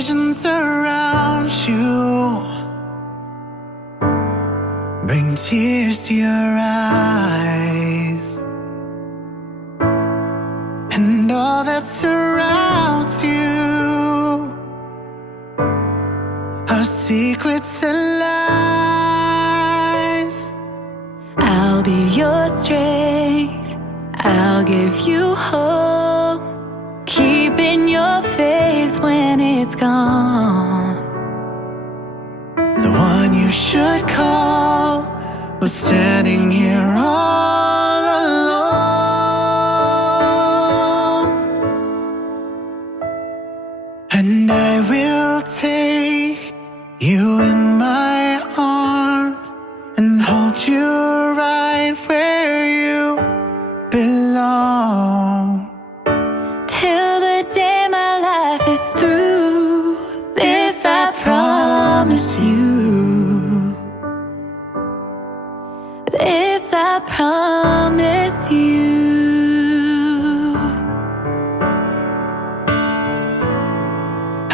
visions around you bring tears to your eyes, and all that surrounds you are secrets and lies. I'll be your strength, I'll give you hope, keeping your faith when it's gone. The one you should call was standing here all alone. And I will take you in my arms and hold you right where you belong. Till the day my life is through, this I promise you. This I promise you.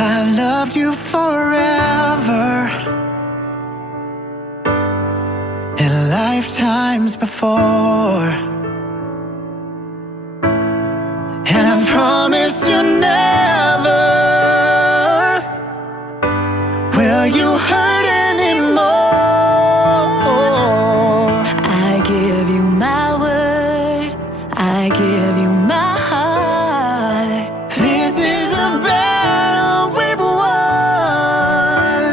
I've loved you forever, in lifetimes before, and I promise you never will you hurt anymore. I give you my word, I give you my heart. This is a battle we've won,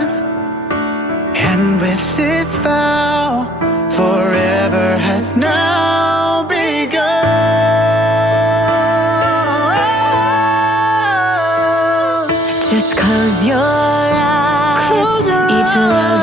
and with this vow, forever has now begun. Just close your eyes, each love